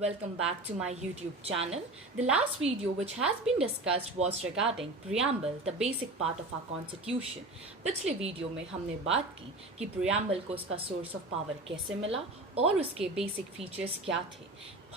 Welcome back to my YouTube channel. The last video which has been discussed was regarding preamble, the basic part of our constitution. पिछले video में हमने बात की कि preamble को उसका source of power कैसे मिला और उसके basic features क्या थे.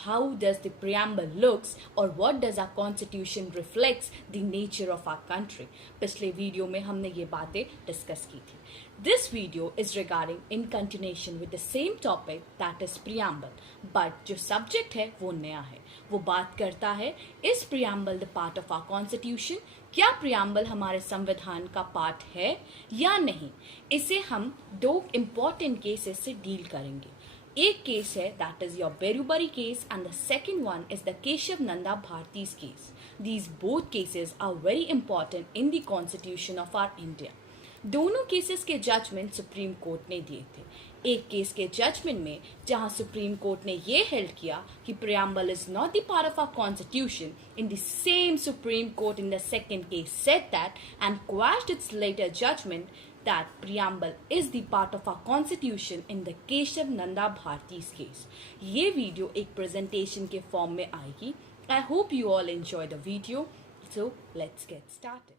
How does the preamble looks or what does our constitution reflects the nature of our country. पिछले वीडियो में हमने ये बातें डिस्कस की थी. This video is regarding in continuation with the same topic that is preamble. But जो subject है वो नया है. वो बात करता है is preamble the part of our constitution? क्या preamble हमारे संविधान का पार्ट है या नहीं? इसे हम दो important cases से डील करेंगे. एक केस है that is your Berubari case and the second one is the Keshav Nanda Bharti's case. These both cases are very important in the constitution of our India. दोनों cases के judgement supreme court ने दिए थे. एक case के judgement में जहां supreme court ने ये हेल्ड किया कि preamble is not the part of our constitution, in the same Supreme Court in the second case said that and quashed its later judgment that preamble is the part of our constitution in the Keshav Nanda Bharti's case. ये video एक presentation के form में आएगी. I hope you all enjoy the video. So let's get started.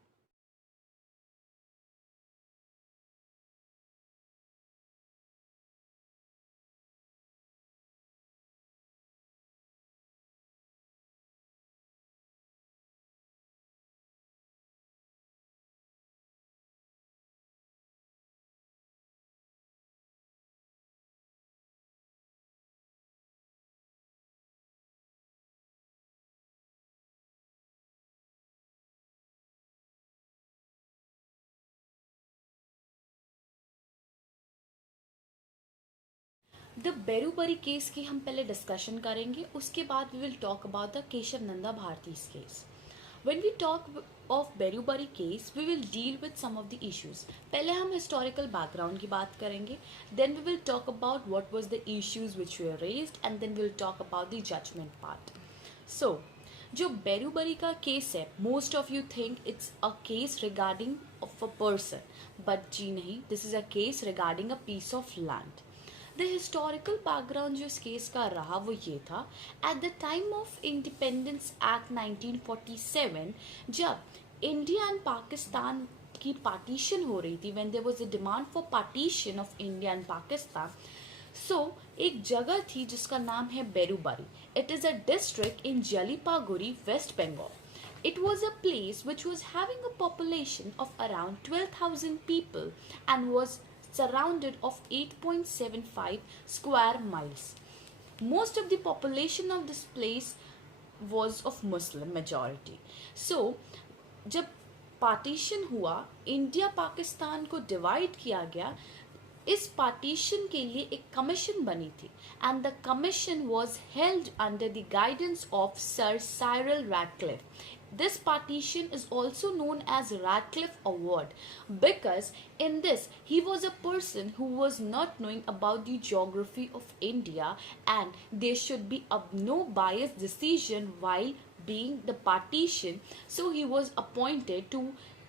The Berubari case की हम पहले discussion करेंगे. उसके बाद we will talk about the Kesavananda Bharati's case. When we talk of Berubari case, we will deal with some of the issues. पहले हम historical background की बात करेंगे. Then we will talk about what was the issues which were raised, and then we will talk about the judgment part. So, जो बेरूबरी का case है, most of you think it's a case regarding of a person, but जी नहीं, this is a case regarding a piece of land. The historical background जो इस case का रहा वो ये था. At the time of independence act 1947 जब India and Pakistan की पार्टीशन हो रही थी, when there was a demand for partition of India and Pakistan, so एक जगह थी जिसका नाम है Berubari. It is a district in Jalpaiguri, West Bengal. It was a place which was having a population of around 12,000 people and was surrounded of 8.75 square miles. Most of the population of this place was of Muslim majority. So, जब partition हुआ, India Pakistan को divide किया गया. इस partition के लिए एक commission बनी थी and the commission was held under the guidance of sir Cyril Radcliffe. This partition is also known as Radcliffe Award because in this he was a person who was not knowing about the geography of India and there should be a no bias decision while being the partition. So he was appointed to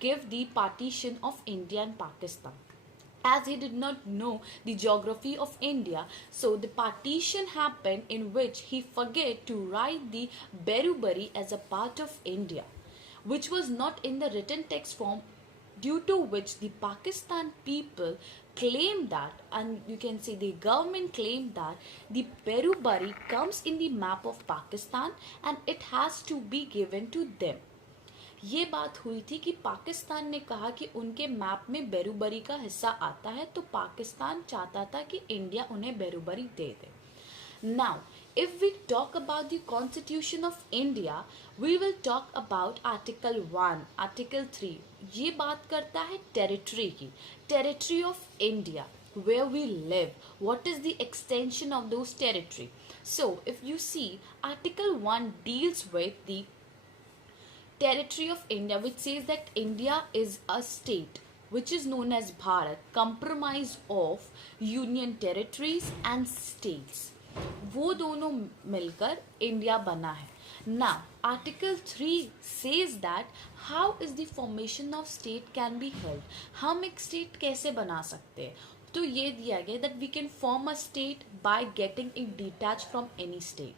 give the partition of India and Pakistan. As he did not know the geography of India, so the partition happened in which he forget to write the Berubari as a part of India, which was not in the written text form, due to which the Pakistan people claimed that, and you can say the government claimed that the Berubari comes in the map of Pakistan and it has to be given to them. ये बात हुई थी कि पाकिस्तान ने कहा कि उनके map में बेरूबरी का हिस्सा आता है, तो पाकिस्तान चाहता था कि इंडिया उन्हें बेरूबरी दे दे. Now if we talk about the constitution of India, we will talk about article 1, article 3. ये बात करता है टेरिटरी की. Territory of India, where we live, what is the extension of those territory. So if you see, article 1 deals with the territory of India, which says that India is a state which is known as Bharat, comprised of union territories and states. वो दोनों मिलकर India बना है. Now, Article 3 says that how is the formation of state can be held. हम एक state कैसे बना सकते हैं? तो ये दिया गया that we can form a state by getting it detached from any state.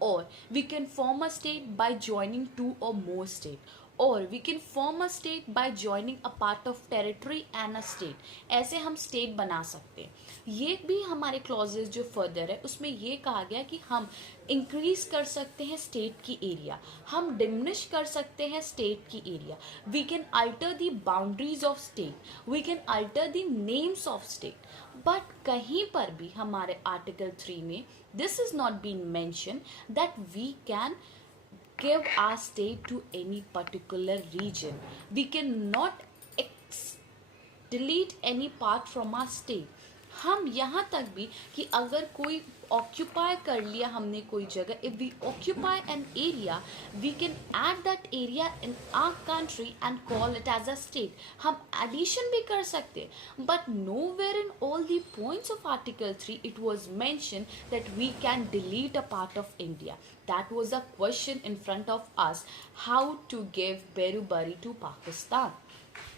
or we can form a state by joining two or more states, or we can form a state by joining a part of territory and a state. ऐसे हम state बना सकते हैं. ये भी हमारे clauses जो further है उसमें ये कहा गया कि हम इंक्रीज कर सकते हैं स्टेट की एरिया, हम डिमिनिश कर सकते हैं स्टेट की area, we can alter the boundaries of state, we can alter the names of state. But कहीं पर भी हमारे आर्टिकल 3 में this is not been mentioned that we can give our state to any particular region. We cannot delete any part from our state. हम यहाँ तक भी कि अगर कोई ऑक्यूपाई कर लिया हमने कोई जगह, if we occupy an area we can add that area in our country and call it as a state. हम एडिशन भी कर सकते हैं, but nowhere in all the points of Article 3 it was mentioned that we can delete a part of India. That was a question in front of us, how to give Berubari to Pakistan.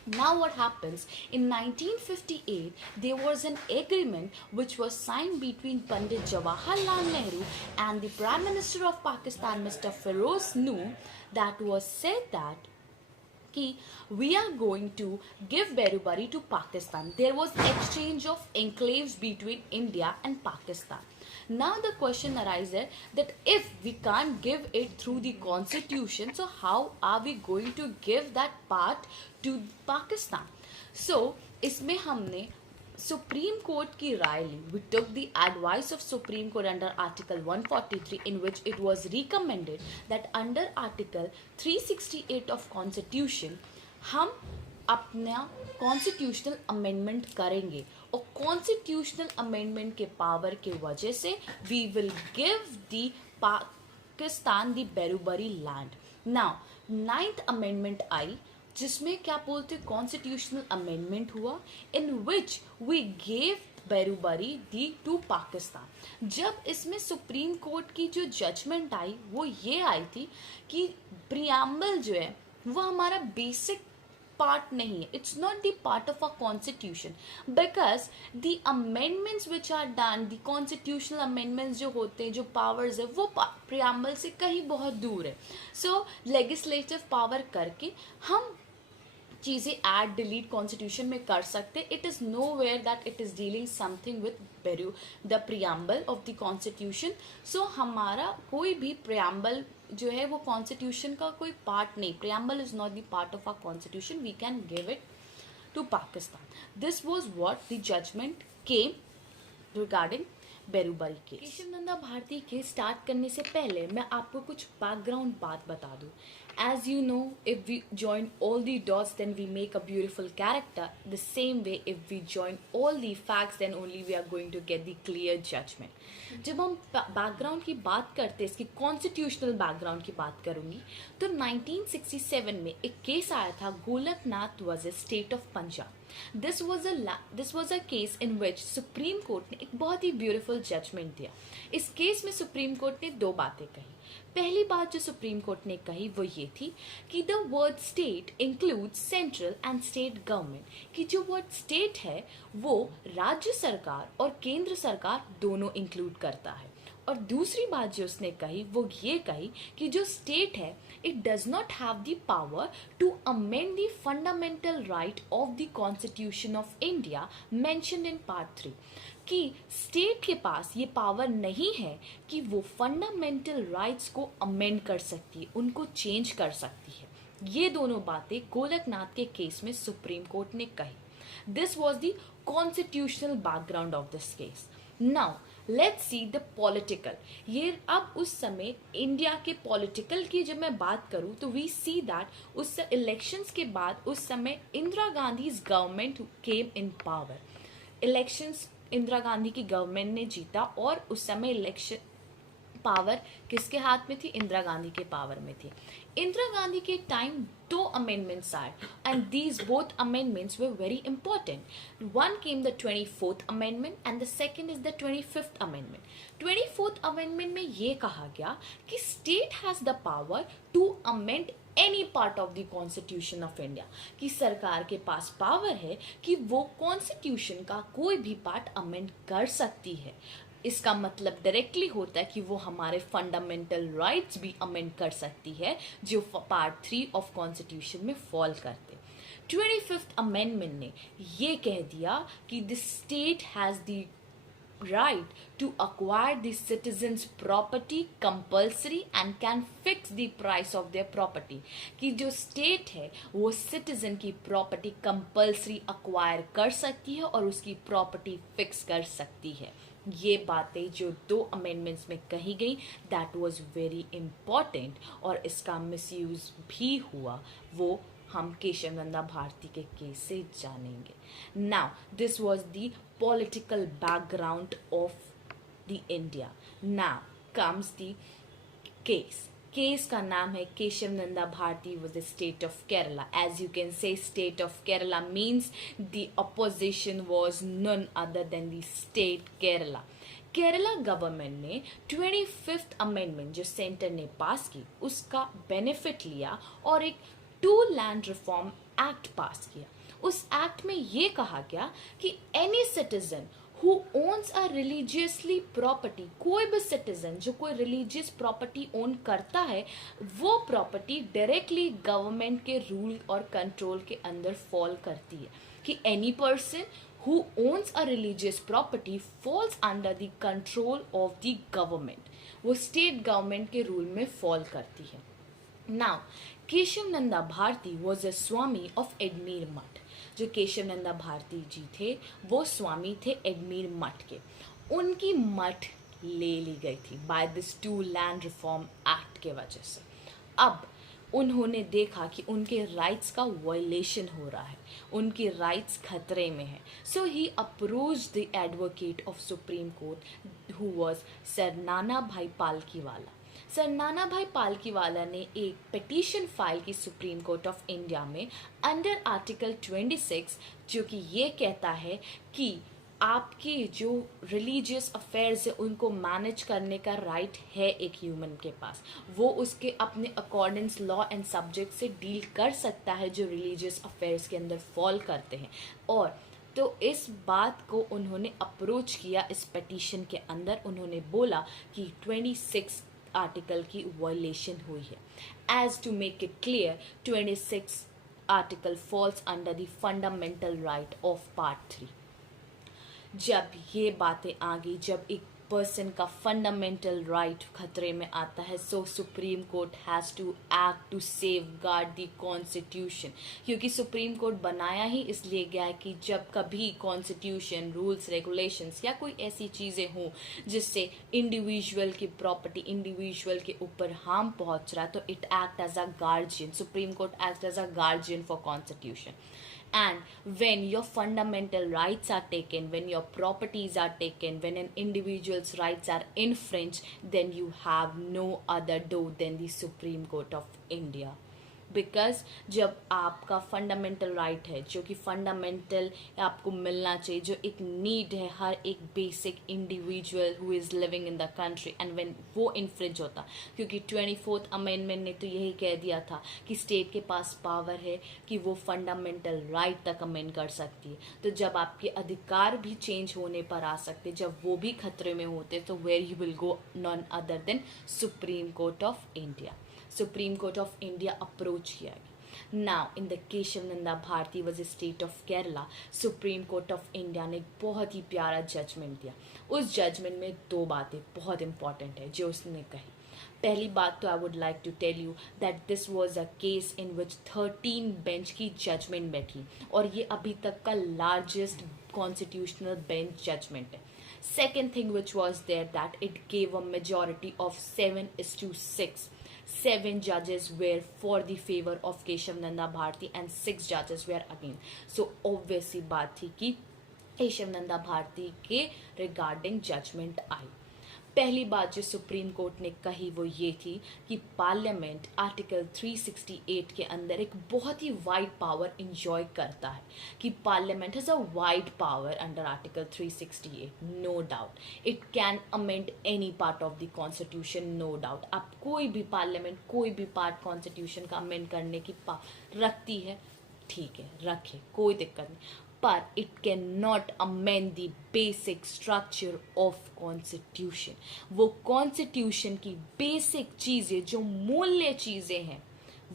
Now what happens, in 1958 there was an agreement which was signed between Pandit Jawaharlal Nehru and the Prime Minister of Pakistan Mr. Feroz Noor, that was said that कि we are going to give Berubari to Pakistan. There was exchange of enclaves between India and Pakistan. Now the question arises that if we can't give it through the constitution, so how are we going to give that part to Pakistan? So इसमें हमने supreme court की राय ली. We took the advice of Supreme Court under Article 143 in which it was recommended that under Article 368 of Constitution हम अपना constitutional amendment करेंगे, और constitutional amendment के power के वजह से we will give the Pakistan the Berubari land. Now 9th amendment आई जिसमें क्या बोलते कॉन्स्टिट्यूशनल अमेंडमेंट हुआ in which we gave Berubari दी टू पाकिस्तान. जब इसमें सुप्रीम कोर्ट की जो जजमेंट आई वो ये आई थी कि प्रियम्बल जो है वो हमारा बेसिक पार्ट नहीं है, it's not the part of a constitution, because the amendments which are done, the constitutional amendments जो होते हैं, जो पावर्स है वो प्रियम्बल से कहीं बहुत दूर है. सो लेजिस्लेटिव पावर करके हम चीज़ें ऐड डिलीट कॉन्स्टिट्यूशन में कर सकते. It is nowhere that it is dealing something with the preamble of the constitution. So हमारा कोई भी प्रियम्बल जो है वो कॉन्स्टिट्यूशन का कोई पार्ट नहीं. Preamble is not the part of our constitution, we can give it to Pakistan. This was what the judgement came regarding Berubari case. Kesavananda Bharati case start करने से पहले मैं आपको कुछ बैकग्राउंड बात बता दूं. As you know, if we join all the dots then we make a beautiful character. The same way, if we join all the facts then only we are going to get the clear judgment. जब हम background की बात करते हैं, इसकी constitutional background की बात करूंगी, तो 1967 में एक केस आया था, Golaknath versus state of Punjab. This was a case in which supreme court ने एक बहुत ही ब्यूटीफुल जजमेंट दिया. इस केस में सुप्रीम कोर्ट ने दो बातें कही. पहली बात जो सुप्रीम कोर्ट ने कही वो ये थी कि the word state includes central and state government, कि जो वर्ड स्टेट है वो राज्य सरकार और केंद्र सरकार दोनों इंक्लूड करता है. और दूसरी बात जो उसने कही वो ये कही कि जो स्टेट है it does not have the power to amend the fundamental right of the constitution of India mentioned in part 3, कि स्टेट के पास ये पावर नहीं है कि वो फंडामेंटल राइट्स को अमेंड कर सकती है, उनको चेंज कर सकती है. ये दोनों बातें गोलकनाथ के केस में सुप्रीम कोर्ट ने कही. This was the constitutional background of this case. Now let's see the political. ये अब उस समय इंडिया के पॉलिटिकल की जब मैं बात करूं तो वी सी दैट उस इलेक्शंस के बाद उस समय इंदिरा गांधीज गवर्नमेंट केम इन पावर. इलेक्शंस इंदिरा गांधी की गवर्नमेंट ने जीता और उस समय इलेक्शन पावर किसके हाथ में थी? इंदिरा गांधी के पावर में थी. इंदिरा गांधी के टाइम दो अमेंडमेंट्स आए and these both amendments were very important. One came the 24th amendment and the second is the 25th amendment. 24th amendment में ये कहा गया कि state has the power to amend any part of the constitution of India, कि सरकार के पास power है कि वो कॉन्स्टिट्यूशन का कोई भी पार्ट अमेंड कर सकती है. इसका मतलब डायरेक्टली होता है कि वो हमारे फंडामेंटल राइट्स भी अमेंड कर सकती है जो पार्ट 3 ऑफ कॉन्स्टिट्यूशन में फॉल करते। 25th अमेंडमेंट ने ये कह दिया कि the state has the right to acquire the citizens property compulsory and can fix the price of their property, कि जो स्टेट है वो सिटीजन की प्रॉपर्टी कंपल्सरी अक्वायर कर सकती है और उसकी प्रॉपर्टी फिक्स कर सकती है। ये बातें जो 2 अमेंडमेंट्स में कही गई दैट वाज वेरी इम्पॉर्टेंट और इसका मिसयूज भी हुआ, वो हम केशव नंदा भारती के केस से जानेंगे। Now this was the political background of the India. Now comes the case का नाम है Kesavananda Bharati was the state of Kerala. As you can say, state of Kerala means the opposition was none other than the state Kerala. Kerala government ने 25th amendment जो centre ने पास की उसका benefit लिया और एक 2 लैंड रिफॉर्म एक्ट पास किया। उस एक्ट में ये कहा गया कि any citizen who owns a religiously property, कोई भी सिटीजन जो कोई रिलीजियस प्रॉपर्टी ओन करता है वो प्रॉपर्टी डायरेक्टली गवर्नमेंट के रूल और कंट्रोल के अंदर फॉल करती है, कि any person who owns a religious property falls under the control of the government, वो स्टेट गवर्नमेंट के रूल में फॉल करती है। Now, Keshav Nanda Bharati was a Swami of एडमीर मठ। जो केशव नंदा भारती जी थे वो स्वामी थे एडमीर मठ के। उनकी मठ ले ली गई थी by this 2 land reform act के वजह से। अब उन्होंने देखा कि उनके राइट्स का वायलेशन हो रहा है, उनकी राइट्स खतरे में है। So he approach the advocate of supreme court who was sir Nana Bhai Palkhivala. Sir Nana Bhai Palkhivala ने एक पिटीशन फाइल की सुप्रीम कोर्ट ऑफ इंडिया में अंडर आर्टिकल 26, जो कि ये कहता है कि आपके जो रिलीजियस अफेयर्स है उनको मैनेज करने का राइट है एक ह्यूमन के पास, वो उसके अपने अकॉर्डेंस लॉ एंड सब्जेक्ट से डील कर सकता है जो रिलीजियस अफेयर्स के अंदर फॉल करते हैं। और तो इस बात को उन्होंने अप्रोच किया इस पिटीशन के अंदर। उन्होंने बोला कि 26 आर्टिकल की वायलेशन हुई है। As to make it clear, 26 article falls under the fundamental right of part 3। जब ये बातें आ गई, जब एक पर्सन का फंडामेंटल राइट खतरे में आता है, so supreme court has to act to safeguard the constitution. क्योंकि सुप्रीम कोर्ट बनाया ही इसलिए गया है कि जब कभी कॉन्स्टिट्यूशन, रूल्स, रेगुलेशंस या कोई ऐसी चीज़ें हों जिससे इंडिविजुअल की प्रॉपर्टी, इंडिविजुअल के ऊपर हार्म पहुंच रहा है, तो it act as a guardian. Supreme court act as a guardian for constitution. And when your fundamental rights are taken, when your properties are taken, when an individual's rights are infringed, then you have no other door than the Supreme Court of India. Because जब आपका fundamental right है जो कि fundamental आपको मिलना चाहिए, जो एक नीड है हर एक basic individual who is living in the country, and when वो इन्फ्रिंज होता, क्योंकि 24th अमेंडमेंट ने तो यही कह दिया था कि स्टेट के पास पावर है कि वो फंडामेंटल राइट तक अमेंड कर सकती है। तो जब आपके अधिकार भी चेंज होने पर आ सकते, जब वो भी खतरे में होते, तो where you will go none other than supreme court of India. Supreme court of India approach किया गया। Now in the Kesavananda Bharati was a state of Kerala, supreme court of India ने एक बहुत ही प्यारा जजमेंट दिया। उस जजमेंट में 2 बातें बहुत इंपॉर्टेंट है जो उसने कही। पहली बात तो I would like to tell you that this was a case in which 13 bench की जजमेंट बैठी, और ये अभी तक का लार्जेस्ट कॉन्स्टिट्यूशनल बेंच जजमेंट है। Second thing which was there, that it gave a majority of 7:6. 7 judges were for the favor of Keshav Nanda Bharti and 6 judges were against. So obviously बात थी कि केशव नंदा भारती के रिगार्डिंग जजमेंट आई। पहली बात जो supreme court ने कही वो ये थी कि पार्लियामेंट आर्टिकल 368 के अंदर एक बहुत ही वाइड पावर इंजॉय करता है, कि parliament has a wide power under article 368, no doubt. It can amend any part of the constitution, no doubt. आप कोई भी पार्लियामेंट कोई भी पार्ट कॉन्स्टिट्यूशन का अमेंड करने की रखती है, ठीक है, रखे, कोई दिक्कत नहीं। but it cannot amend the basic structure of constitution. वो constitution की basic चीज़ें जो मूल्य चीज़ें हैं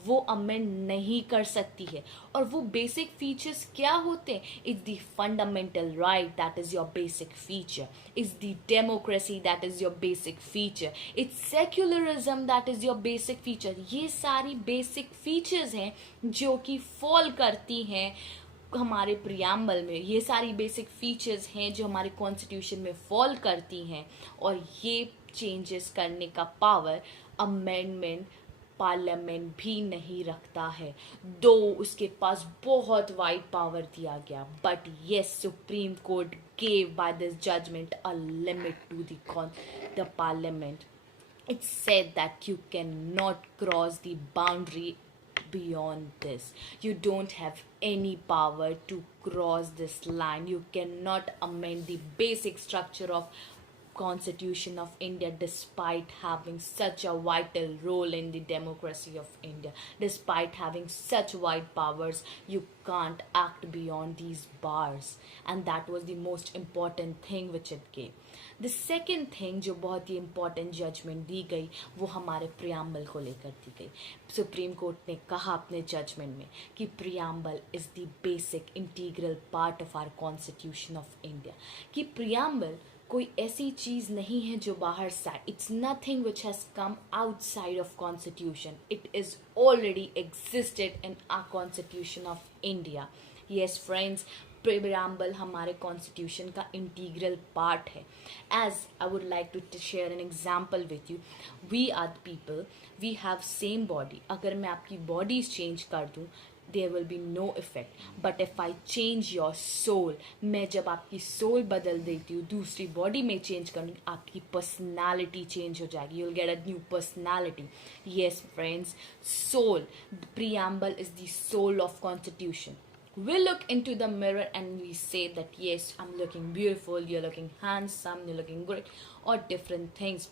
वो अमेंड नहीं कर सकती है. और वो बेसिक फीचर्स क्या होते हैं? It's the fundamental right that is your basic feature, it's the democracy that is your basic feature, it's secularism that is your basic feature. ये सारी बेसिक फीचर्स हैं जो कि फॉल करती हैं हमारे प्रियम्बल में. ये सारी बेसिक फीचर्स हैं जो हमारे कॉन्स्टिट्यूशन में फॉल करती हैं, और ये चेंजेस करने का पावर अमेंडमेंट पार्लियामेंट भी नहीं रखता है. दो उसके पास बहुत वाइड पावर दिया गया, but yes supreme court gave by this judgement a limit to the parliament. It said that you cannot cross the boundary beyond this. You don't have any power to cross this line. You cannot amend the basic structure of Constitution of India despite having such a vital role in the democracy of India. Despite having such wide powers, you can't act beyond these bars. And that was the most important thing which it gave. The second thing जो बहुत ही important judgment दी गई वो हमारे preamble को लेकर दी गई. Supreme court ने कहा अपने judgment में कि preamble is the basic integral part of our Constitution of India. कि preamble कोई ऐसी चीज़ नहीं है जो बाहर से. It's nothing which has come outside of constitution. It is already existed in a constitution of India. Yes friends, preamble हमारे constitution का इंटीग्रल पार्ट है. As I would like to share an example with you. We are the people, we have same body. अगर मैं आपकी bodies change कर दूँ there will be no effect. But if I change your soul, मैं जब आपकी soul बदल देती हूँ, दूसरी body में change करूँगी, आपकी personality change हो जाएगी. You'll get a new personality. Yes friends, soul, the preamble is the soul of constitution. We look into the mirror and we say that yes, I'm looking beautiful, you're looking handsome, you're looking great, or different things.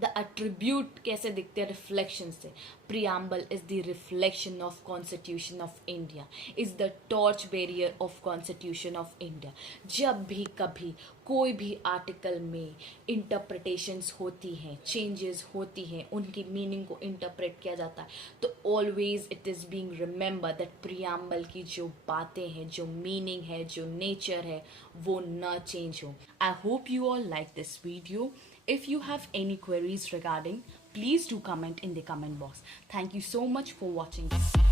The attribute कैसे दिखते हैं? Reflection से. Preamble is the reflection of constitution of India, is the torch barrier of constitution of India. जब भी कभी कोई भी article में इंटरप्रिटेशंस होती हैं, चेंजेस होती हैं, उनकी मीनिंग को इंटरप्रेट किया जाता है, तो always it is being remember that preamble की जो बातें हैं, जो मीनिंग है, जो नेचर है, वो ना चेंज हो. I hope you all like this video. If you have any queries regarding, please do comment in the comment box. Thank you so much for watching this.